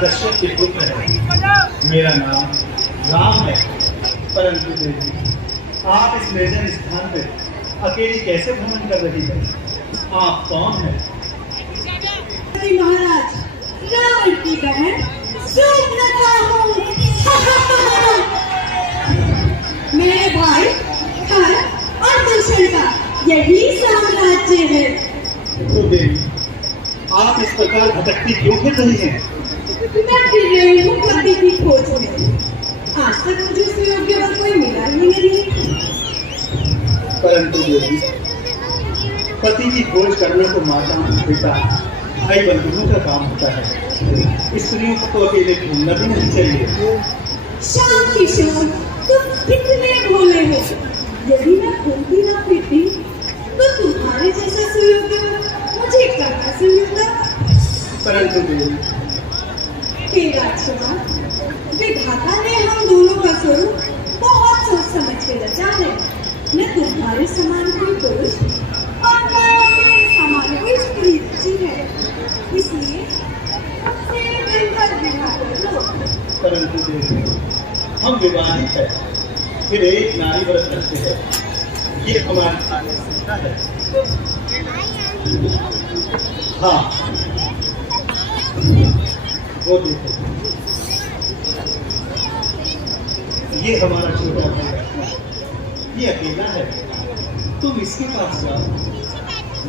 दशरथ के पुत्र है। मेरा नाम राम है। परंतु देवी, आप इस निर्जन स्थान पर अकेली कैसे भ्रमण कर रही है? आप कौन है? महाराज, रावण की बहन सुभद्रा हूँ। मेरे भाई हर और दूषण का यही साम्राज्य है। तो देवी, आप इस प्रकार भटकती क्यों फिर रही हैं? मैं फिर रही हूँ पति की खोज में। आज तक मुझे उससे योग्य वर कोई मिला ही नहीं। परंतु देवी, पति की खोज करना तो माता पिता भाई बंधुओं का काम होता है। स्त्रियों को तो अकेले घूमना भी नहीं चाहिए। शाम किशोर, तुम कितने भोले हो। यदि मैं घूमती ना फिरती तो तुम्हारे जैसा सुयोग्य मुझे करना से मिलता। परंतु देवी, हे राजकुमार, विधाता ने हम दोनों का स्वरूप बहुत सोच समझ के रचा है। न तुम्हारे समान कोई पुरुष और न मेरे समान कोई स्त्री बची है। इसलिए हमसे मिलकर विवाह कर लो। परंतु देवी, हम विवाहित है, फिर एक नारी व्रत रखते हैं। ये हमारी आदर्शता है। हाँ, वो देखो, ये हमारा छोटा भाई, ये अकेला है। तुम इसके पास जाओ,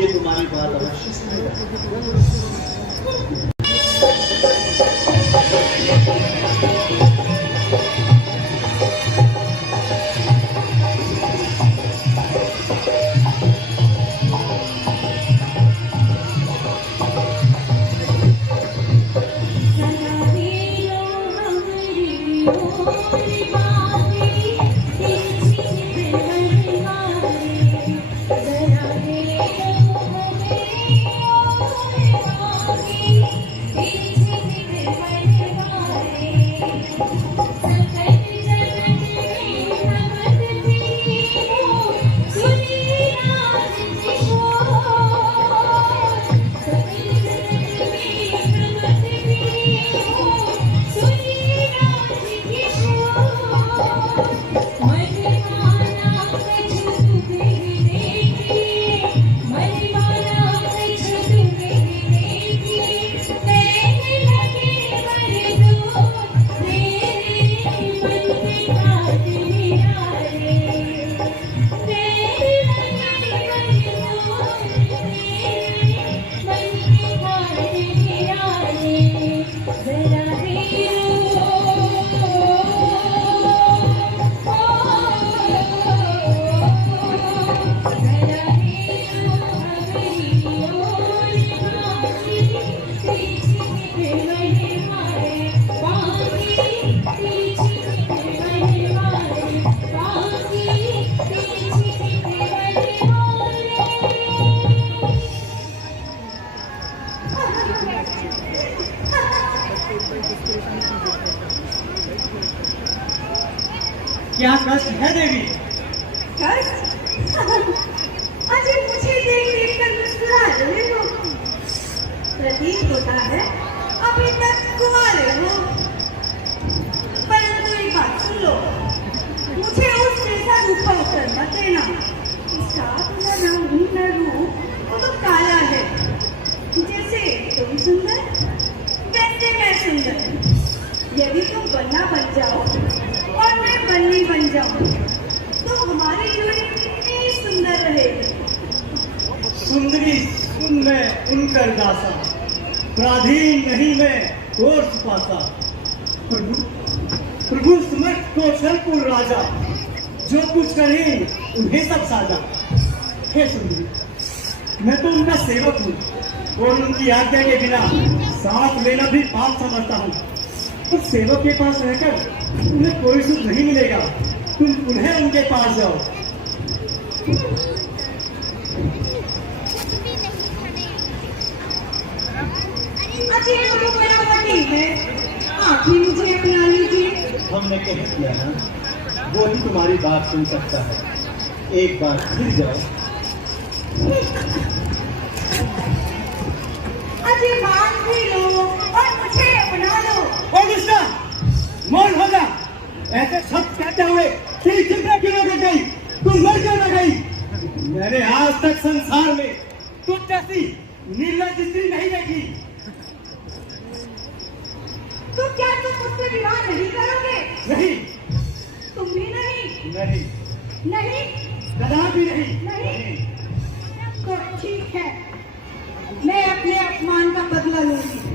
ये तुम्हारी बात अवश्य सुनेगा। क्या कष्ट है देवी? कष्ट? अजय मुझे देख कर मुस्कुरा रहे हो। प्रतीक होता है अभी तक कुंवारे हो। परंतु एक बात सुन लो, मुझे उस जैसा रूपा अवसर मत देना। साथ न रूप वो तो काला है। जैसे तुम सुंदर वैसे मैं सुंदर। यदि तुम बन्ना बन जाओ और मैं बन्नी बन जाऊं तो हमारी जोड़ी कितनी सुंदर रहेगी। सुंदरी सुन मैं उनकर दासा, प्राधीन नहीं मैं और सुपासा। प्रभु समर्थ कौशलपुर राजा, जो कुछ करें उन्हें सब साजा। हे सुंदरी, मैं तो उनका सेवक हूँ और उनकी आज्ञा के बिना सांस लेना भी पाप समझता हूँ। तो सेवक के पास रहकर तुम्हें कोई सुख नहीं मिलेगा। तुम पुनः उनके पास जाओ। अजय तो बड़ा पति है, आप ही मुझे अपना लीजिए। हमने कह दिया ना, वो ही तुम्हारी बात सुन सकता है। एक बार फिर जाओ। अजय मान भी लो और मुझे अपना लो। ओ कृष्णा, मौन हो जा। ऐसे शब्द कहते हुए तेरी चिंता क्यों न कर गई? तुम मर क्यों न गई? मैंने आज तक संसार में तुझ जैसी निर्लज स्त्री नहीं देखी। तो क्या तुम मुझसे विवाह नहीं करोगे? नहीं, तुम भी नहीं? नहीं, नहीं? कदापि नहीं। नहीं? तो ठीक है, मैं अपने अपमान का बदला लूंगी।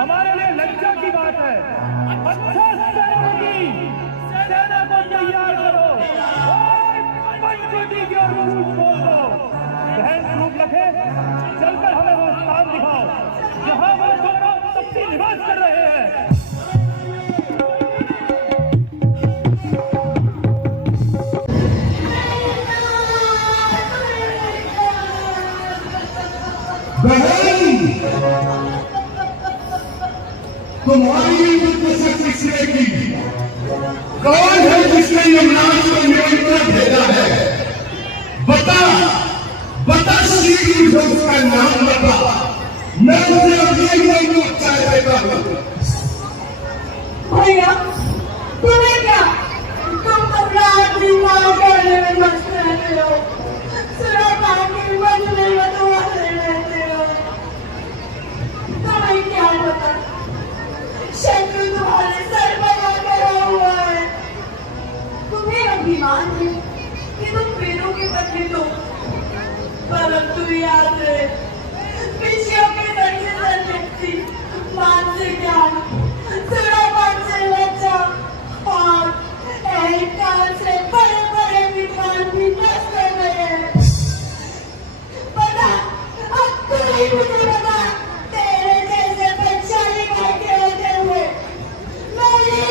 हमारे लिए लज्जा की बात है। अच्छा सेना को तैयार करो और पंचवटी की ओर रूट खोल दो। बहन रूप रखे, चलकर हमें वो स्थान दिखाओ जहां वो दोनों सबसे निवास कर रहे हैं। तुम्हारी दुर्दशा किसने की? कौन है जिसने यमराज को निमंत्रण भेजा है? बता बता, श्री मुझे उसका नाम बता, मैं उसे अभी चाय देता हूँ। भैया तुम्हें क्या, तुम तो रात दिन मार करने में मस्त रहते हो, सुना पानी बदले बदवाते रहते हो। तुम्हें क्या पता शत्रु तुम्हारे सर पर करा हुआ है। तुम्हें अभिमान है कि तुम पेड़ों के पत्ते हो, परंतु याद है विषयों के सच्चे सन्यासी मानसिक ज्ञान, सुरापान से लज्जा और अहंकार से बड़े बड़े विद्वान भी नष्ट कर गए हैं। पता अब तू ही मुझे बता, तेरे जैसे बच्चाली बैठे होते हुए मेरी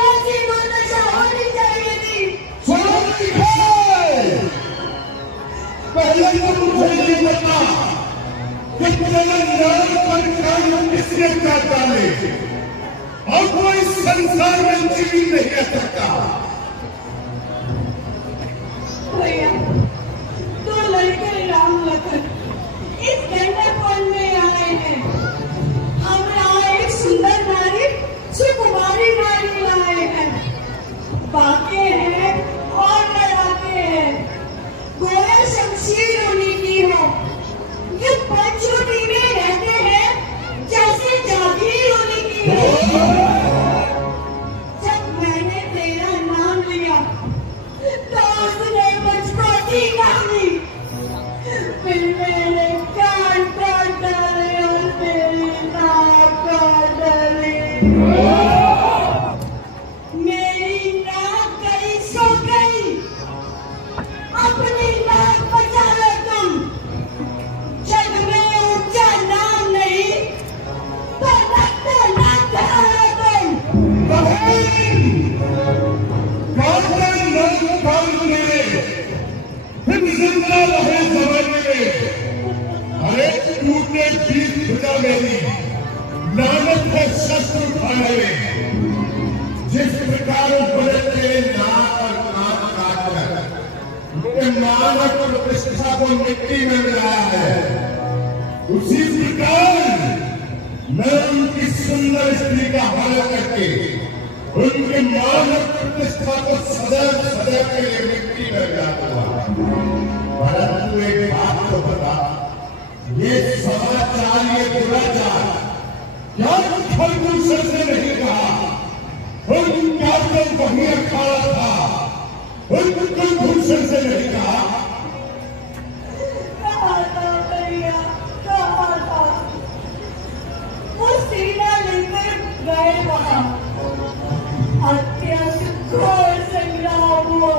ऐसी दुर्दशा होनी चाहिए थी। पहले तो मुझे ये बता कि तेरे नाम पर काम किसने कर डाले और कोई संसार में जीवित नहीं रह सकता। भैया दो लड़के राम लखन इस गंगापुर में आए हैं। हम यहाँ एक सुंदर नारी सुकुमारी नारी लाए हैं। बाके हैं और लड़ाके हैं, गोया शमशीर उन्हीं की हो। ये पंचवटी में रहते हैं जैसे जागीर उन्हीं की हो। जब मैंने तेरा नाम लिया तो उसने मुझको टीका दी, फिर मेरे कान काट डाले और मेरी नाक काट डाली। मेरी नाक गई सो गई, अपनी नाक बचा लो तुम। जग में ऊंचा नाम नहीं तो रक्त ना करो तुम। जिंदा रहे जमाने में अरे टूटे बीच भुजा मेरी लानत के शस्त्र उठाए। जिस प्रकार बड़े तेरे नाक और कान काटकर मानव प्रतिष्ठा को मिट्टी में मिलाया है, उसी प्रकार मैं उनकी सुंदर स्त्री का हल करके उनके मानव प्रतिष्ठा को सदैव सदैव के लिए मिट्टी में मिलाता हुआ। परंतु एक बात तो बता, ये समाचार, ये दुराचार क्या खरगोश से नहीं कहा? उन क्या तो वही अखाड़ा था, उन कुलभूषण से नहीं कहा? कहा था भैया, कहा था। वो सीना लेकर गए वहां, अत्यंत घोर संग्राम हुआ।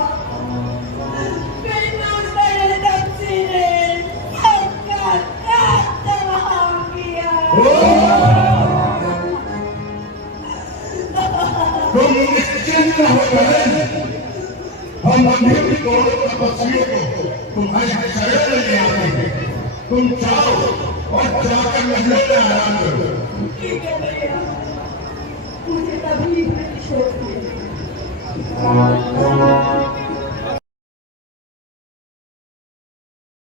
तुम निश्चिंत हो गए, हम मंदिर की तपस्वियों को तुम्हारे शरण में ले आते हैं। तुम जाओ और जाकर महलों में आराम करो। ठीक है भैया, मुझे तभी छोड़ दीजिए।